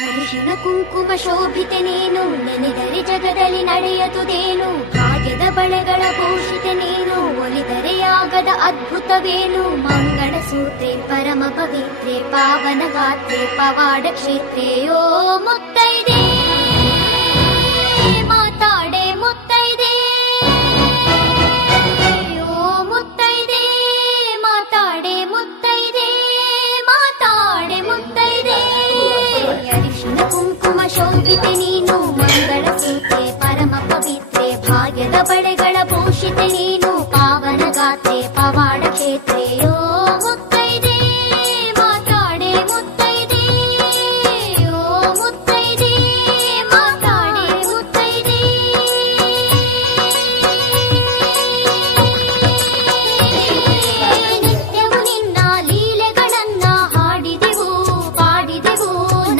ಅರಿಶಿನ ಕುಂಕುಮ ಶೋಭಿತೆ ನೀನು, ನೆನೆದರೆ ಜಗದಲ್ಲಿ ನಡೆಯದುದೇನು. ಭಾಗ್ಯದ ಬಳೆಗಳ ಭೂಷಿತೆ ನೀನು, ಒಲಿದರೆ ಆಗದ ಅದ್ಭುತವೇನು. ಮಂಗಳ ಸೂತ್ರೆ ಪರಮ ಪವಿತ್ರೆ, ಪಾವನ ಗಾತ್ರೆ ಪವಾಡ ಕ್ಷೇತ್ರೇ, ಓ ಮುತ್ತೈ